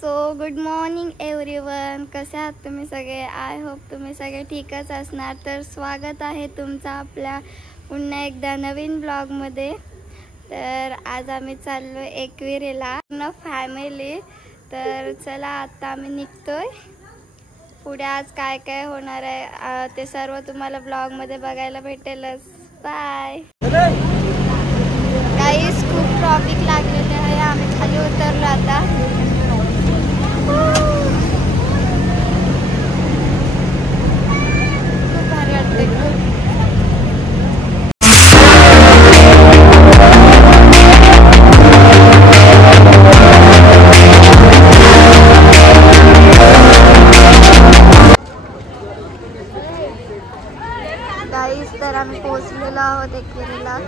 So good morning everyone, कसे आहात तुम्ही सगळे? आय होप तुम्ही सगळे ठीकच असणार. तर स्वागत आहे तुमचं आपल्या पुन्हा एकदा नवीन ब्लॉगमध्ये. तर आज आम्ही चाललो एकविरेला पूर्ण फॅमिली. तर चला आता आम्ही निघतोय. पुढे आज काय काय होणार आहे ते सर्व तुम्हाला ब्लॉगमध्ये बघायला भेटेलच. बाय. गाईस खूप ट्रॉफिक लागलेले आहे. आम्ही खाली उतरलो आता. खूप भारी वाटते. गाईस तर आम्ही पोहोचलेलो आहोत एकविरेला.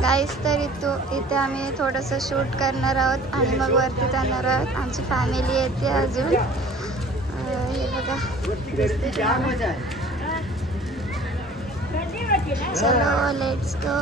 गाईस तर इथे आम्ही थोडंसं शूट करणार आहोत आणि मग वरती जाणार आहोत. आमची फॅमिली येते अजून. हे बघा. चलो लेट्स गो.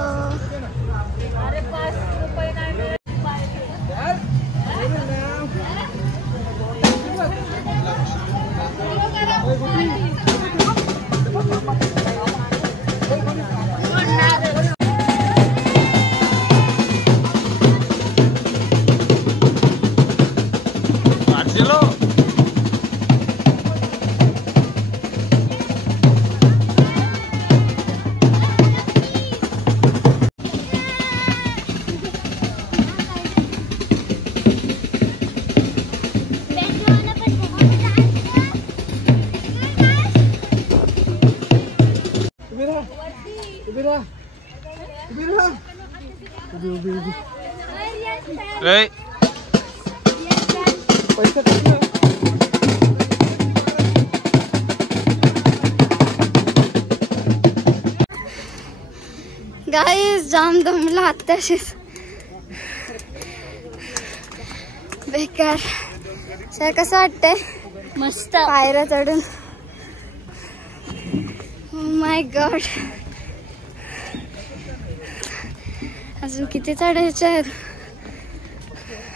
गाईस जाम दमला आताशीच. बेकार. सर कसं वाटतंय? मस्त. पायऱ्या चढून. Oh my God. अजून किती चढायचे आहेत?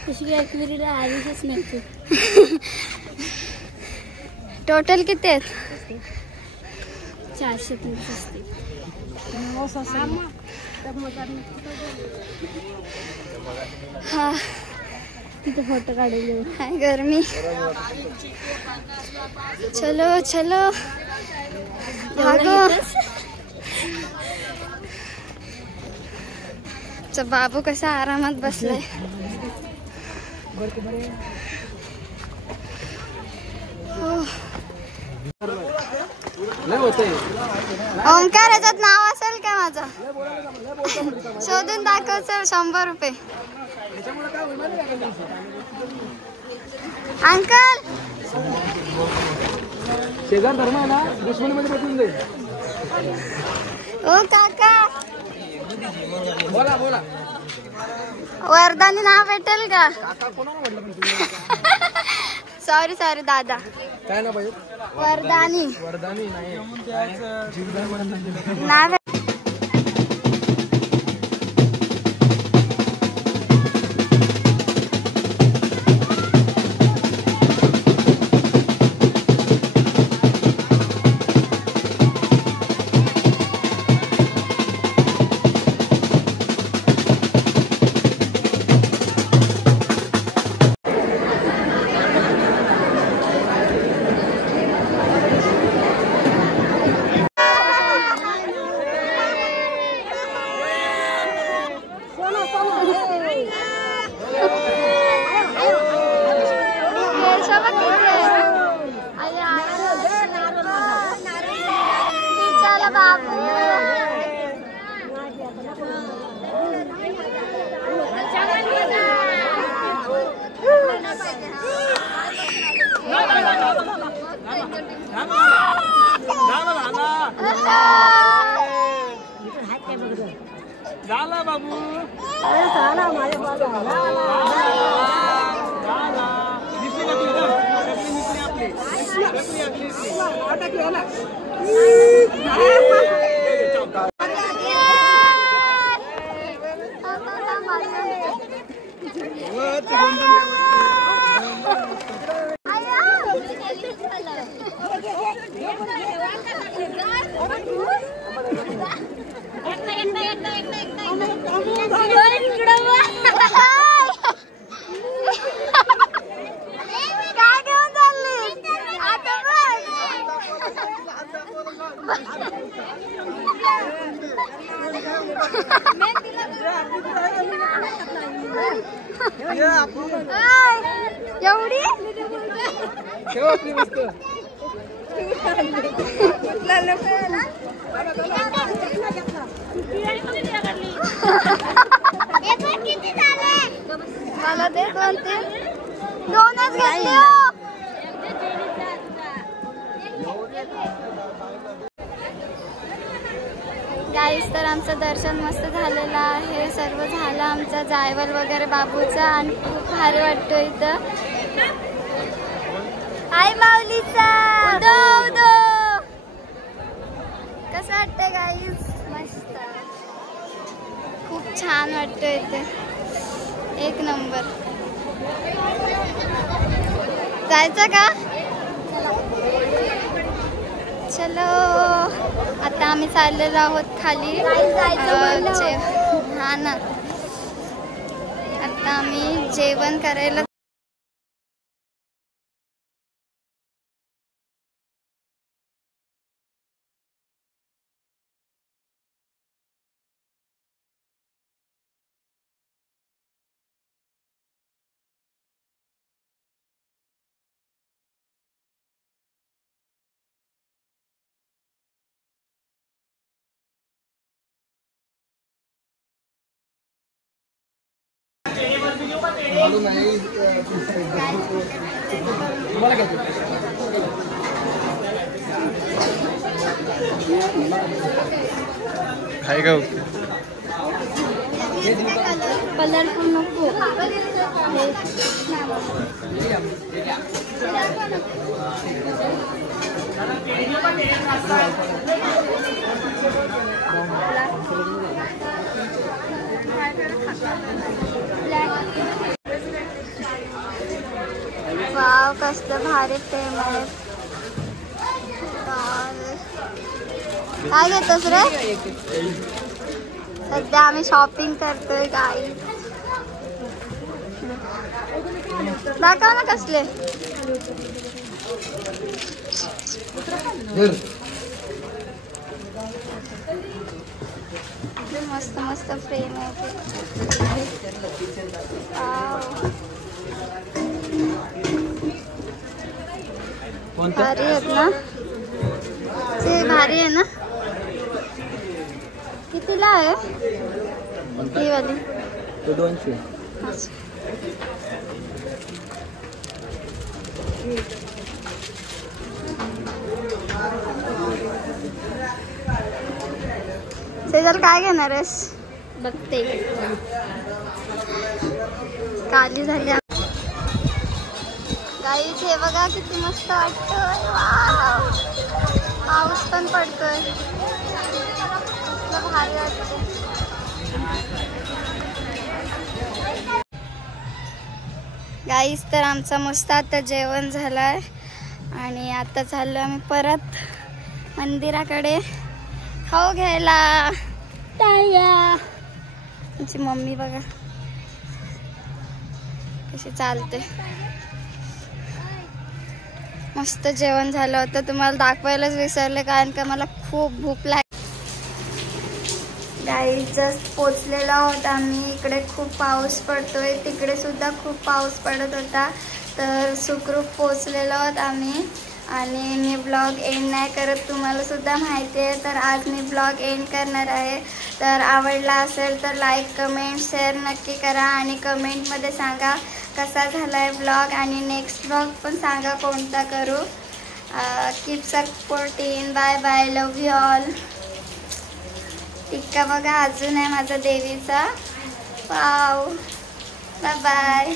एकविरेला आधीच नव्हते. टोटल किती आहेत? 435. हा तिथे फोटो काढून हाय गरमी. चलो चलो भागो. बाबू कसा आरामात बसलाय. ओंकार याच्यात नाव असेल का माझं? शोधून दाखव. चल 100 रुपये. अंकल शेजार धर्म आहे ना, दुश्मनीमध्ये बदलून जाईल. ओ काका बोला बोला. वरदानी नाव भेटेल का? सॉरी सॉरी दादा. काय ना पाहिजे? वरदानी. वरदानी नाही. झाला बाबू. अरे झाला माझ्या बाबा. झाला. झाला. दिसली का तुला? दिसली आपली. एवढी मला दे 2-3 दोनच घेतले हो. गाईस तर आमचं दर्शन मस्त झालेलं आहे. सर्व झालं आमचं जायवल वगैरे बाबूचा आणि खूप भारी वाटतो इथं. हाय माऊलीचा उदो उदो. कसं वाटतंय गाईस? मस्त खूप छान वाटतं इथे. एक नंबर. जायचं का? चलो आता आम्ही चाललेलो आहोत खाली. हा ना आता आम्ही जेवण करायला. खाई का कलरफुल नको. वाव कसलं भारी प्रेम आहे. काय घेतोस रे? सध्या आम्ही शॉपिंग करतोय गाई. दाखव ना कसले. मस्त मस्त फ्रेम आहे. भारी आहेत ना ते? भारी आहे ना? कितीला आहे ही वाली? 200. सेजल काय घेणार आहेस? बघते. काली झाली गाईस. हे बघा किती मस्त वाटतंय. वाव पाऊस पण पडतोय. भारी वाटते. गाईस तर आमचा मस्त आता जेवण झालंय आणि आता चाललो आम्ही परत मंदिराकडे खाऊ घ्यायला. आमची मम्मी बघा कशी चालते. मस्त जेवण झालं होतं. तुम्हाला दाखवायलाच विसरले कारण का मला खूप भूक लागली. गाईस जस्ट पोचलेलो आहोत आम्ही. इकडे खूप पाऊस पडतोय. तिकडे सुद्धा खूप पाऊस पडत होता. तर सुखरूप पोचलेलो आहोत आम्ही. आणि मी ब्लॉग एंड नाही करत, तुम्हाला सुद्धा माहिती आहे. तर आज मी ब्लॉग एंड करणार आहे. तर आवडला असेल तर लाईक कमेंट शेअर नक्की करा आणि कमेंटमध्ये सांगा कसा झाला आहे ब्लॉग. आणि नेक्स्ट ब्लॉग पण सांगा कोणता करू. Keep supporting. Bye bye. Love you all. टिक्का बघा अजून आहे माझा देवीचा. वाव. Bye bye.